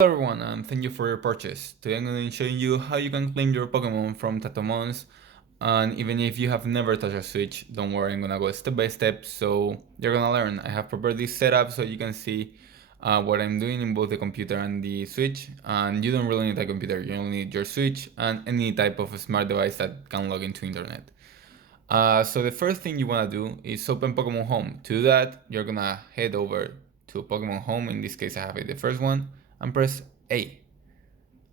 Hello everyone and thank you for your purchase. Today I'm going to be showing you how you can claim your Pokémon from Tatomons, and even if you have never touched a Switch, don't worry, I'm gonna go step by step so you're gonna learn. I have prepared this setup so you can see what I'm doing in both the computer and the Switch, and you don't really need a computer, you only need your Switch and any type of smart device that can log into internet. So the first thing you want to do is open Pokemon Home. To do that, you're gonna head over to Pokemon Home. In this case, I have it the first one, and press A.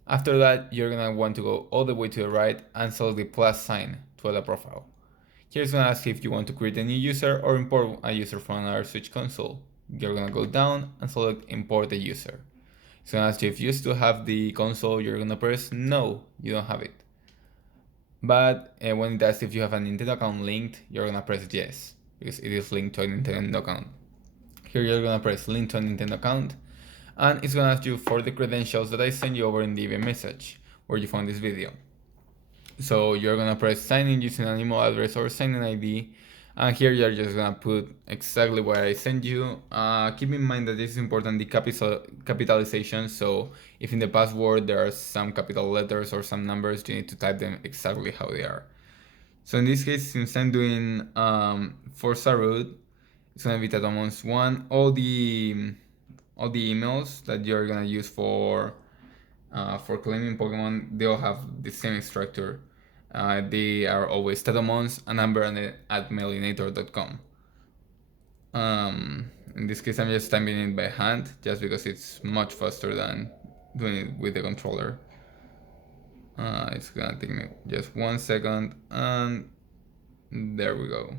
After that, you're gonna want to go all the way to the right and select the plus sign to add a profile. Here it's gonna ask if you want to create a new user or import a user from another Switch console. You're gonna go down and select import a user. It's gonna ask you if you still have the console. You're gonna press no, you don't have it. But when it asks if you have a Nintendo account linked, you're gonna press yes, because it is linked to a Nintendo account. Here you're gonna press link to a Nintendo account, and it's gonna ask you for the credentials that I sent you over in the event message where you found this video. So you're gonna press sign in using an email address or sign in ID, and here you're just gonna put exactly what I sent you. Keep in mind that this is important, the capitalization, so if in the password there are some capital letters or some numbers, you need to type them exactly how they are. So in this case, since I'm doing Forza root, it's gonna be Tatomons 1. All the emails that you're gonna use for claiming Pokemon, they all have the same structure. They are always Tatomons, a number, and at mailinator.com. In this case, I'm just typing it by hand, just because it's much faster than doing it with the controller. It's gonna take me just 1 second, and there we go.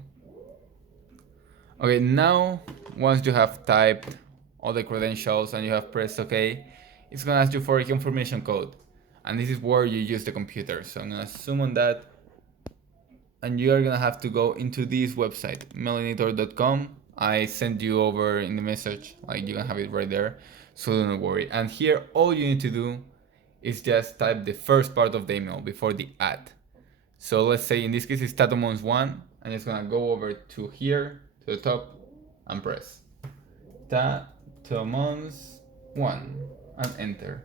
Okay, now once you have typed all the credentials and you have pressed OK, it's gonna ask you for a confirmation code, and this is where you use the computer. So I'm gonna zoom on that, and you are gonna have to go into this website, melinator.com. I sent you over in the message, like you can have it right there, so don't worry. And here all you need to do is just type the first part of the email before the @ So let's say in this case it's Tatomons 1, and it's gonna go over to here, to the top, and press Tatomons 1 and enter.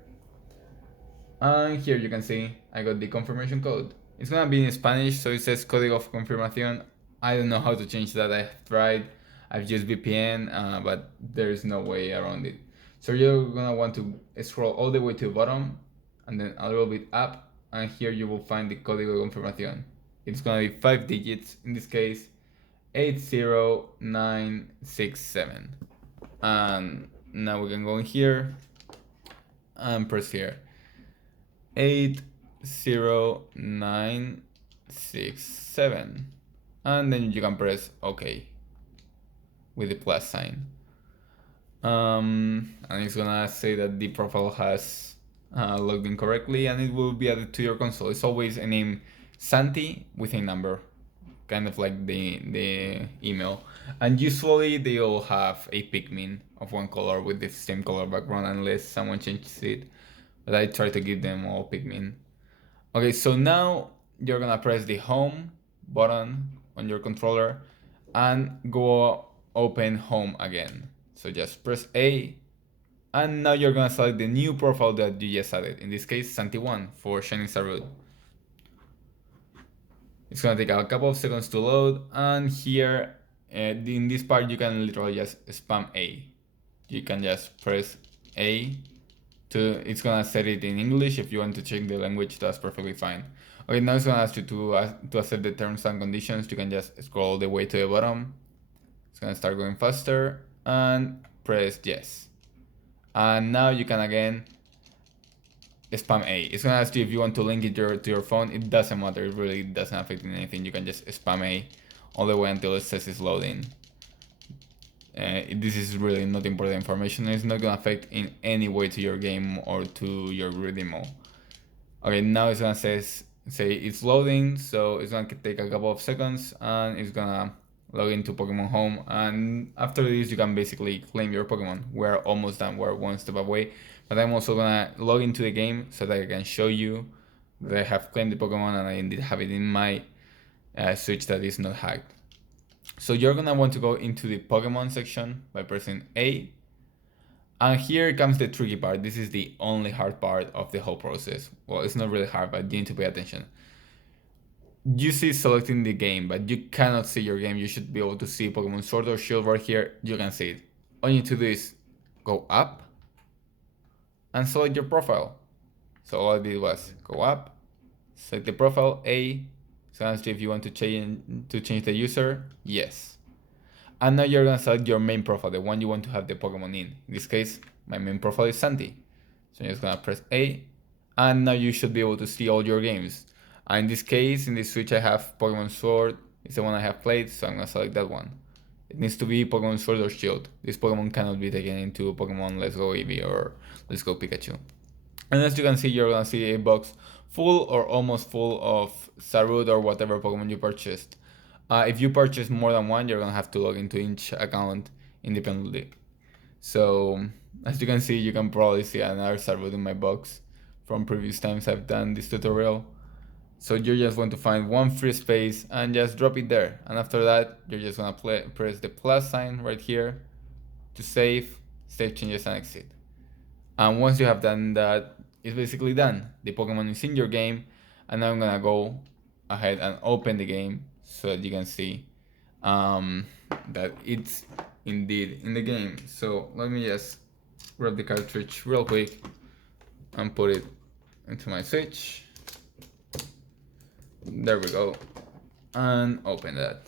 And here you can see I got the confirmation code. It's gonna be in Spanish, so it says Código de Confirmación. I don't know how to change that. I've tried, I've used VPN, but there's no way around it. So you're gonna want to scroll all the way to the bottom and then a little bit up, and here you will find the Código de Confirmación. It's gonna be 5 digits, in this case 80967. And now we can go in here and press here 80967, and then you can press OK with the plus sign. And it's gonna say that the profile has logged in correctly, and it will be added to your console. It's always a name Santi with a number, kind of like the email. And usually they all have a Pikmin of one color with the same color background, unless someone changes it. But I try to give them all Pikmin. Okay, so now you're gonna press the home button on your controller and go open home again. So just press A, and now you're gonna select the new profile that you just added. In this case, Santi1 for Shining Star Root. It's gonna take a couple of seconds to load, and here in this part you can literally just spam A. You can just press A to, it's gonna set it in English. If you want to check the language, that's perfectly fine. Okay, now it's gonna ask you to accept the terms and conditions. You can just scroll all the way to the bottom. It's gonna start going faster, and press yes. And now you can again spam A. It's gonna ask you if you want to link it to your phone. It doesn't matter, it really doesn't affect anything. You can just spam A all the way until it says it's loading. This is really not important information. It's not gonna affect in any way to your game or to your demo. Okay, now it's gonna say it's loading, so it's gonna take a couple of seconds, and it's gonna log into Pokemon Home. And after this, you can basically claim your Pokemon. We're almost done. We're one step away. But I'm also gonna log into the game so that I can show you that I have claimed the Pokemon and I indeed have it in my Switch that is not hacked. So you're gonna want to go into the Pokemon section by pressing A, And here comes the tricky part. This is the only hard part of the whole process. Well, it's not really hard, but you need to pay attention. You see selecting the game, but you cannot see your game. You should be able to see Pokemon Sword or Shield right here. You can see it. All you need to do is go up and select your profile. So all I did was go up, select the profile, A, so ask you if you want to change the user, yes. And now you're gonna select your main profile, the one you want to have the Pokemon in. In this case, my main profile is Santi. So I'm just gonna press A, and now you should be able to see all your games. And in this case, in this Switch, I have Pokemon Sword. It's the one I have played, so I'm gonna select that one. It needs to be Pokemon Sword or Shield. This Pokemon cannot be taken into Pokemon Let's Go Eevee or Let's Go Pikachu. And as you can see, you're gonna see a box full or almost full of Sarud or whatever Pokemon you purchased. If you purchase more than one, you're gonna have to log into each account independently. So as you can see, you can probably see another Sarud in my box from previous times I've done this tutorial. So you're just going to find one free space and just drop it there. And after that, you're just gonna press the plus sign right here to save changes and exit. And once you have done that, it's basically done. The Pokemon is in your game, and now I'm gonna go ahead and open the game so that you can see that it's indeed in the game. So let me just grab the cartridge real quick and put it into my Switch. There we go, and open that.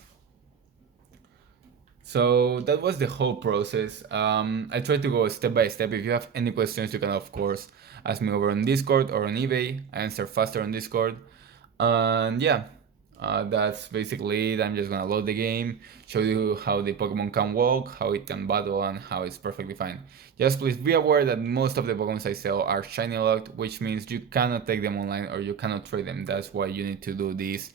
So that was the whole process. I tried to go step by step. If you have any questions, you can of course ask me over on Discord or on eBay. I answer faster on Discord. And yeah, that's basically it. I'm just gonna load the game, show you how the Pokemon can walk, how it can battle, and how it's perfectly fine. Just please be aware that most of the Pokemon I sell are shiny locked, which means you cannot take them online or you cannot trade them. That's why you need to do this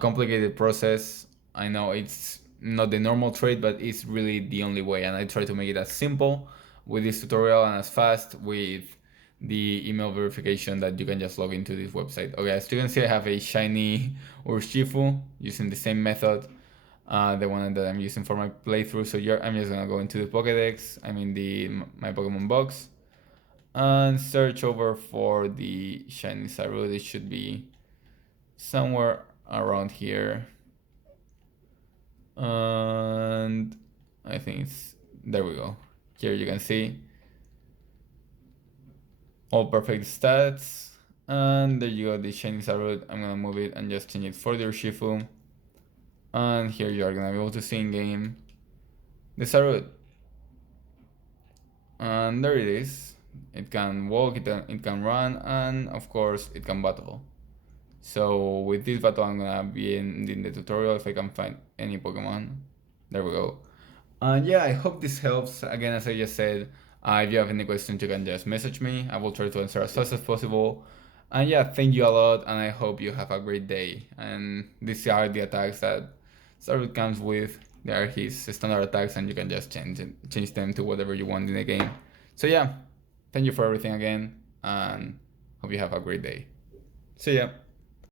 complicated process. I know it's not the normal trade, but it's really the only way, and I try to make it as simple with this tutorial and as fast with the email verification that you can just log into this website. Okay, as you can see, I have a shiny Urshifu using the same method, the one that I'm using for my playthrough. So I'm just gonna go into the Pokédex, my Pokemon box, and search over for the shiny Sarud. It should be somewhere around here. And I think there we go. Here you can see all perfect stats, and there you go, the shiny Sarud. I'm gonna move it and just change it for the Urshifu, and here you are gonna be able to see in game the Sarud, and there it is. It can walk, it can run, and of course it can battle. So with this battle, I'm gonna be ending the tutorial if I can find any Pokemon. There we go. And yeah, I hope this helps. Again, as I just said, if you have any questions, you can just message me. I will try to answer as fast as possible. And yeah, thank you a lot, and I hope you have a great day. And these are the attacks that Starwood comes with. They are his standard attacks, and you can just change them to whatever you want in the game. So yeah, thank you for everything again, and hope you have a great day. See ya.